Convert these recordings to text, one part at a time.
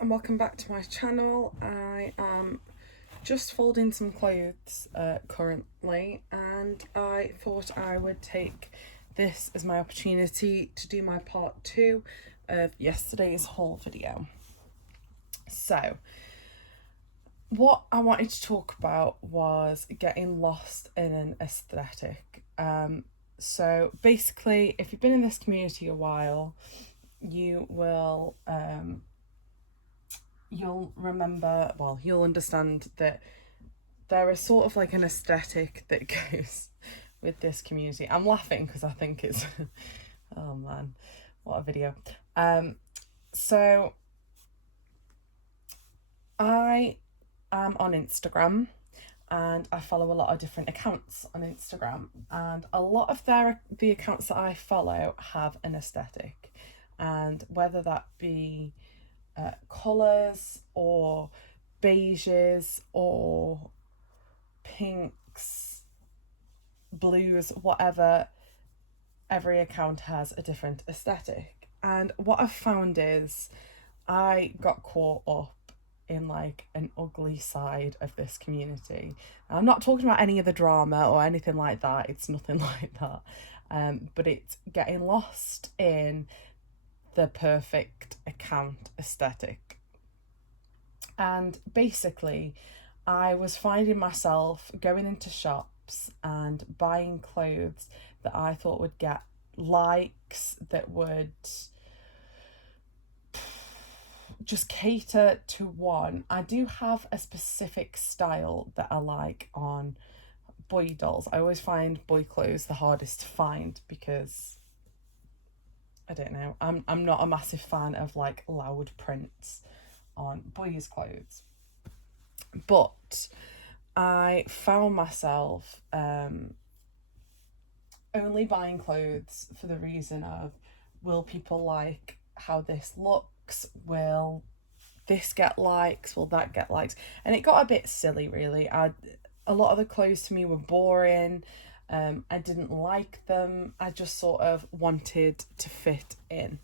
and welcome back to my channel. I am just folding some clothes currently, and I thought I would take this as my opportunity to do my part 2 of yesterday's haul video. So what I wanted to talk about was getting lost in an aesthetic. So basically, if you've been in this community a while, you will you'll remember, well, you'll understand that there is sort of like an aesthetic that goes with this community. I'm laughing because I think it's oh man, what a video. So I am on Instagram and I follow a lot of different accounts on Instagram, and a lot of the accounts that I follow have an aesthetic, and whether that be colours or beiges or pinks, blues, whatever, every account has a different aesthetic. And what I've found is I got caught up in like an ugly side of this community. I'm not talking about any of the drama or anything like that, it's nothing like that, but it's getting lost in the perfect account aesthetic. And basically I was finding myself going into shops and buying clothes that I thought would get likes, that would just cater to one. I do have a specific style that I like on boy dolls. I always find boy clothes the hardest to find because I don't know, I'm not a massive fan of like loud prints on boys' clothes. But I found myself only buying clothes for the reason of, will people like how this looks? Will this get likes? Will that get likes? And it got a bit silly, really. A lot of the clothes to me were boring. I didn't like them. I just sort of wanted to fit in.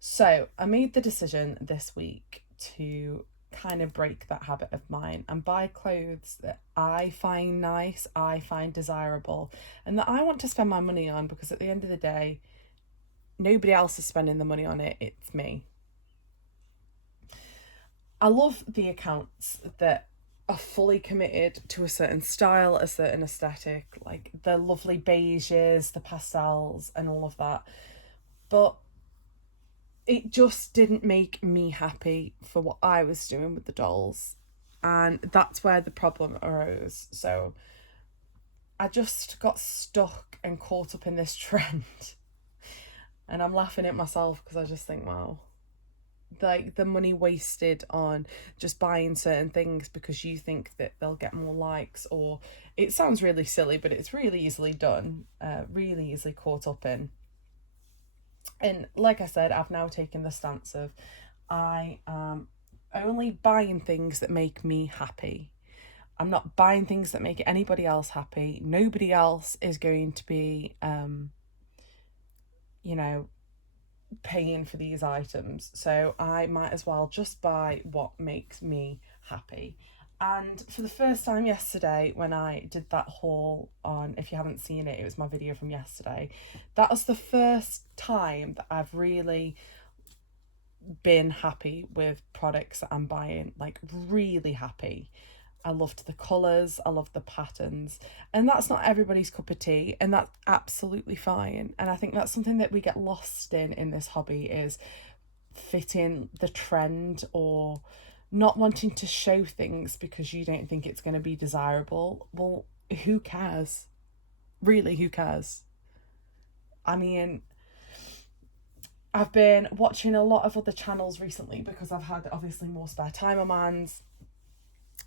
So I made the decision this week to kind of break that habit of mine and buy clothes that I find nice, I find desirable, and that I want to spend my money on, because at the end of the day, nobody else is spending the money on it, it's me. I love the accounts that are fully committed to a certain style, a certain aesthetic, like the lovely beiges, the pastels and all of that, but it just didn't make me happy for what I was doing with the dolls, and that's where the problem arose. So I just got stuck and caught up in this trend and I'm laughing at myself because I just think, wow, like the money wasted on just buying certain things because you think that they'll get more likes, or it sounds really silly but it's really easily done, really easily caught up in. And like I said, I've now taken the stance of, I am only buying things that make me happy. I'm not buying things that make anybody else happy. Nobody else is going to be paying for these items, so I might as well just buy what makes me happy. And for the first time yesterday, when I did that haul on, if you haven't seen it, it was my video from yesterday, that was the first time that I've really been happy with products that I'm buying, like really happy. I loved the colours, I loved the patterns, and that's not everybody's cup of tea, and that's absolutely fine. And I think that's something that we get lost in this hobby, is fitting the trend or not wanting to show things because you don't think it's going to be desirable. Well, who cares? Really, who cares? I mean, I've been watching a lot of other channels recently because I've had obviously more spare time on my hands,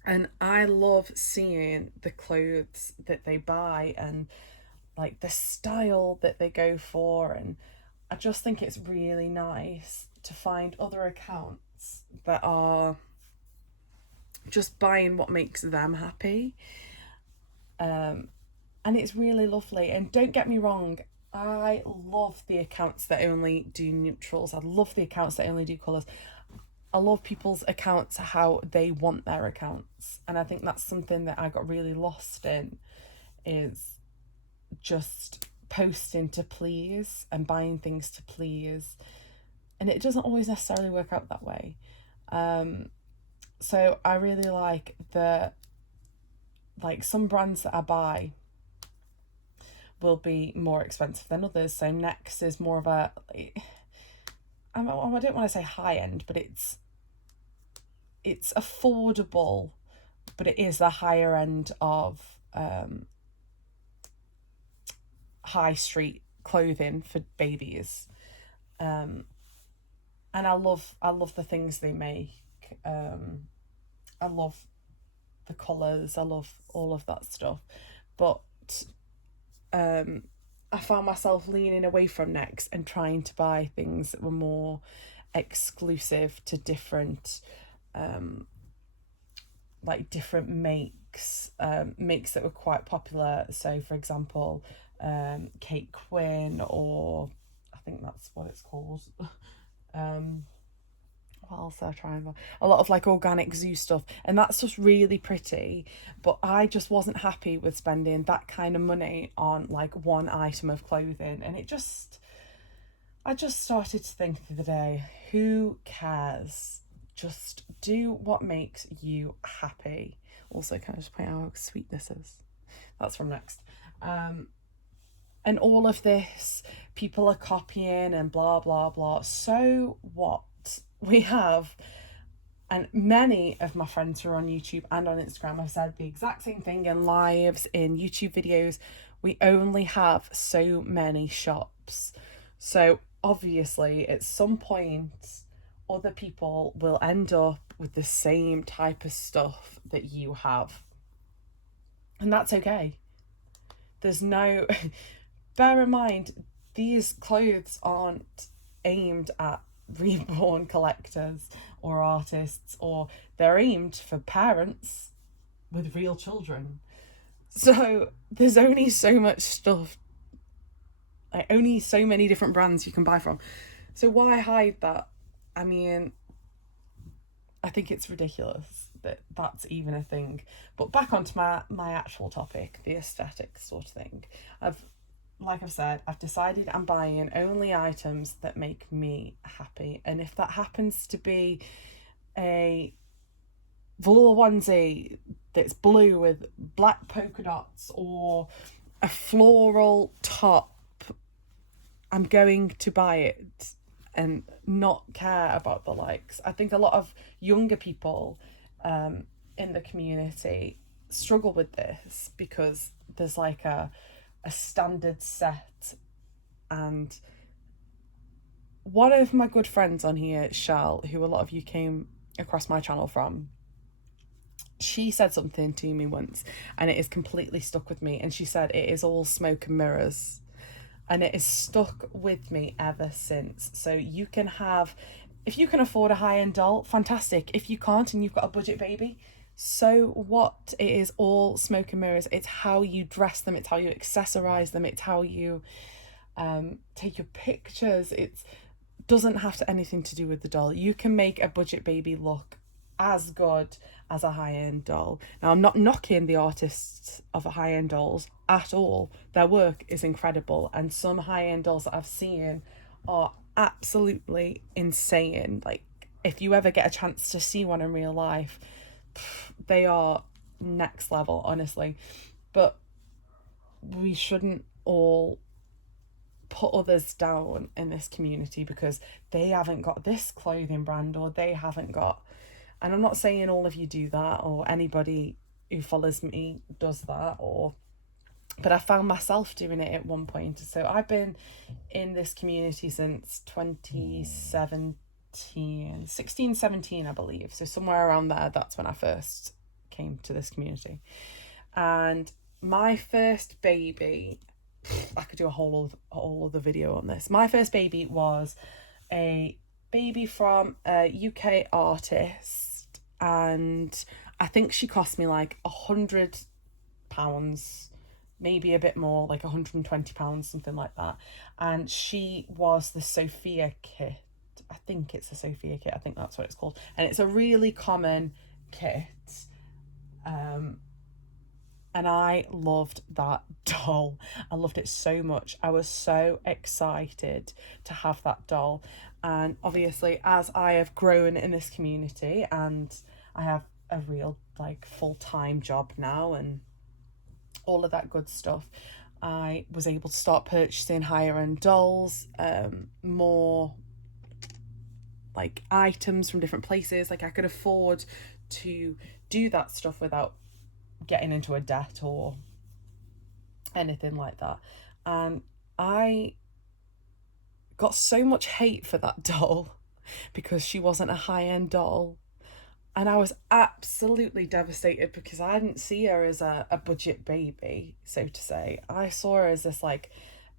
and I love seeing the clothes that they buy and like the style that they go for, and I just think it's really nice to find other accounts that are just buying what makes them happy. And it's really lovely. And don't get me wrong, I love the accounts that only do neutrals. I love the accounts that only do colours. I love people's accounts, how they want their accounts. And I think that's something that I got really lost in, is just posting to please and buying things to please. And it doesn't always necessarily work out that way. So I really like some brands that I buy will be more expensive than others. So Next is more of a, I don't want to say high end, but it's affordable, but it is the higher end of high street clothing for babies. And I love the things they make. I love the colours, I love all of that stuff. But I found myself leaning away from Next and trying to buy things that were more exclusive to different different makes that were quite popular. So for example, Kate Quinn, or I think that's what it's called. What else did I try and buy? A lot of like organic zoo stuff, and that's just really pretty, but I just wasn't happy with spending that kind of money on like one item of clothing. And I just started to think the other day, who cares? Just do what makes you happy. Also, can I just point out how sweet this is? That's from Next. And all of this, people are copying and blah, blah, blah. So what? We have, and many of my friends who are on YouTube and on Instagram have said the exact same thing in lives, in YouTube videos. We only have so many shops. So obviously at some point, other people will end up with the same type of stuff that you have. And that's okay. There's no, bear in mind, these clothes aren't aimed at Reborn collectors or artists, or they're aimed for parents with real children. So there's only so much stuff, like only so many different brands you can buy from. So why hide that? I mean, I think it's ridiculous that that's even a thing. But back onto my actual topic, the aesthetic sort of thing. Like I've said, I've decided I'm buying only items that make me happy. And if that happens to be a velour onesie that's blue with black polka dots, or a floral top, I'm going to buy it and not care about the likes. I think a lot of younger people in the community struggle with this because there's like a standard set. And one of my good friends on here, Shell, who a lot of you came across my channel from, she said something to me once and it is completely stuck with me. And she said it is all smoke and mirrors, and it is stuck with me ever since. So you can have, if you can afford a high-end doll, fantastic. If you can't and you've got a budget baby, so what? It is all smoke and mirrors. It's how you dress them, it's how you accessorize them, it's how you take your pictures. It doesn't have to anything to do with the doll. You can make a budget baby look as good as a high-end doll. Now, I'm not knocking the artists of high-end dolls at all. Their work is incredible, and some high-end dolls that I've seen are absolutely insane. Like, if you ever get a chance to see one in real life, they are next level, honestly. But we shouldn't all put others down in this community because they haven't got this clothing brand, or they haven't got, and I'm not saying all of you do that, or anybody who follows me does that, but I found myself doing it at one point. So I've been in this community since 16, 17, I believe. So somewhere around there, that's when I first came to this community. And my first baby, I could do a whole other video on this. My first baby was a baby from a UK artist, and I think she cost me like £100 maybe a bit more, like £120, something like that. And she was the Sofia kit. I think it's a Sofia kit. I think that's what it's called. And it's a really common kit. And I loved that doll. I loved it so much. I was so excited to have that doll. And obviously, as I have grown in this community and I have a real like full-time job now and all of that good stuff, I was able to start purchasing higher end dolls, more like items from different places. Like I could afford to do that stuff without getting into a debt or anything like that. And I got so much hate for that doll because she wasn't a high-end doll. And I was absolutely devastated because I didn't see her as a budget baby, so to say. I saw her as this like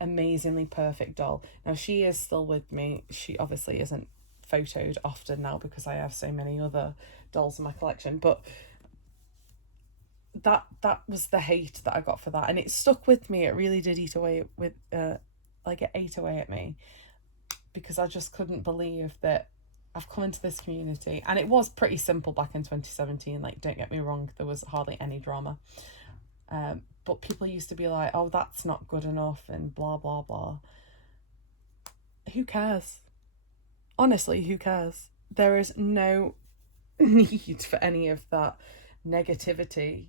amazingly perfect doll. Now she is still with me. She obviously isn't photoed often now because I have so many other dolls in my collection, but that was the hate that I got for that, and it stuck with me. It really did eat away with like it ate away at me because I just couldn't believe that I've come into this community, and it was pretty simple back in 2017. Like, don't get me wrong, there was hardly any drama, but people used to be like, oh, that's not good enough and blah blah blah. Who cares? Honestly, who cares? There is no need for any of that negativity.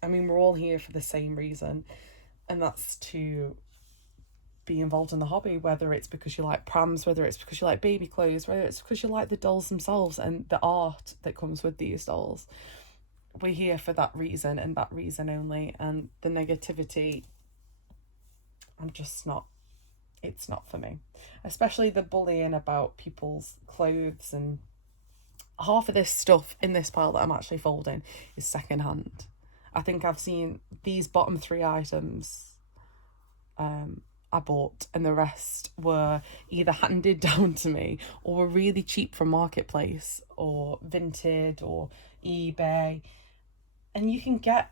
I mean, we're all here for the same reason, and that's to be involved in the hobby, whether it's because you like prams, whether it's because you like baby clothes, whether it's because you like the dolls themselves and the art that comes with these dolls. We're here for that reason and that reason only, and the negativity, I'm just not, it's not for me. Especially the bullying about people's clothes, and half of this stuff in this pile that I'm actually folding is secondhand. I think I've seen these bottom 3 items I bought, and the rest were either handed down to me or were really cheap from Marketplace or Vinted or eBay. And you can get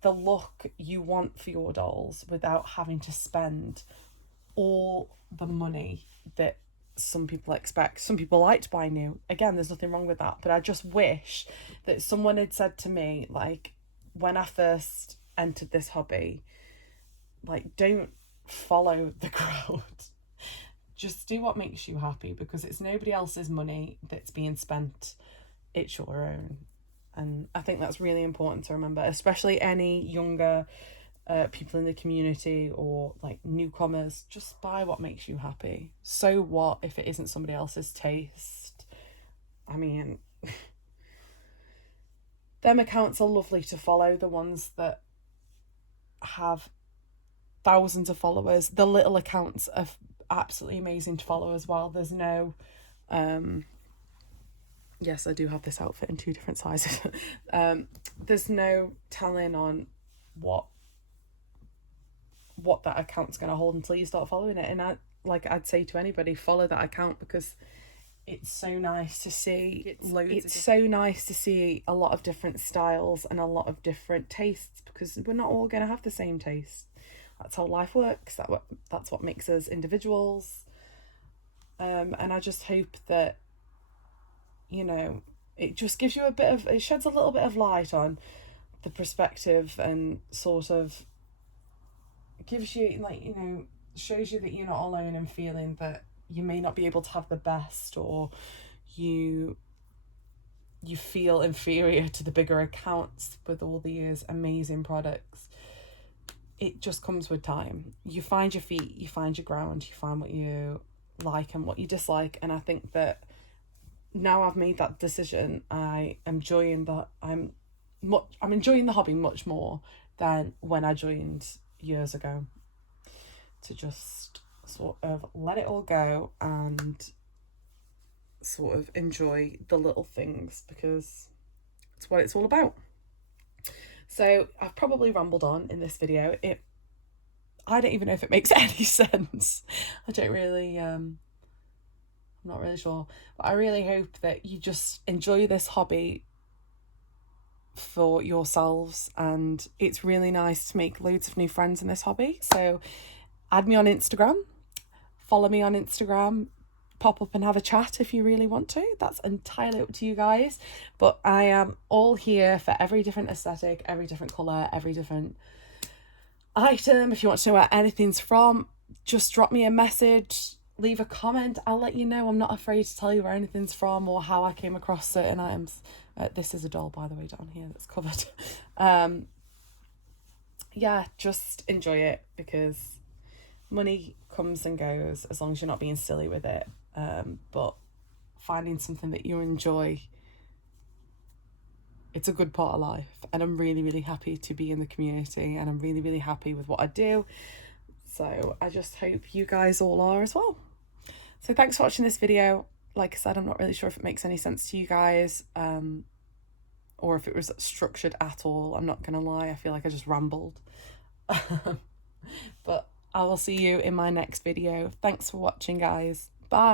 the look you want for your dolls without having to spend all the money that some people expect. Some people like to buy new. Again, there's nothing wrong with that. But I just wish that someone had said to me, like, when I first entered this hobby, like, don't follow the crowd. Just do what makes you happy, because it's nobody else's money that's being spent. It's your own. And I think that's really important to remember, especially any younger people in the community or like newcomers. Just buy what makes you happy. So what if it isn't somebody else's taste? I mean, them accounts are lovely to follow, the ones that have thousands of followers. The little accounts are absolutely amazing to follow as well. There's no yes, I do have this outfit in 2 different sizes. There's no telling on what that account's going to hold until you start following it. And I'd say to anybody, follow that account, because it's so nice to see. It's so nice to see a lot of different styles and a lot of different tastes, because we're not all going to have the same taste. That's how life works. That's what makes us individuals. And I just hope that, you know, it just gives you it sheds a little bit of light on the perspective, and sort of gives you, like, you know, shows you that you're not alone in feeling that you may not be able to have the best, or you feel inferior to the bigger accounts with all these amazing products. It just comes with time. You find your feet, you find your ground, you find what you like and what you dislike. And I think that now I've made that decision, I'm enjoying the hobby much more than when I joined years ago, to just sort of let it all go and sort of enjoy the little things, because it's what it's all about. So I've probably rambled on in this video. I don't even know if it makes any sense. I don't really I'm not really sure, but I really hope that you just enjoy this hobby for yourselves, and it's really nice to make loads of new friends in this hobby. So add me on Instagram, follow me on Instagram, pop up and have a chat if you really want to. That's entirely up to you guys, but I am all here for every different aesthetic, every different colour, every different item. If you want to know where anything's from, just drop me a message, leave a comment, I'll let you know. I'm not afraid to tell you where anything's from or how I came across certain items. This is a doll, by the way, down here that's covered. Yeah, just enjoy it, because money comes and goes as long as you're not being silly with it. But finding something that you enjoy, it's a good part of life, and I'm really, really happy to be in the community, and I'm really, really happy with what I do. So I just hope you guys all are as well. So thanks for watching this video. Like I said, I'm not really sure if it makes any sense to you guys, or if it was structured at all. I'm not gonna lie, I feel like I just rambled. But I will see you in my next video. Thanks for watching, guys. Bye.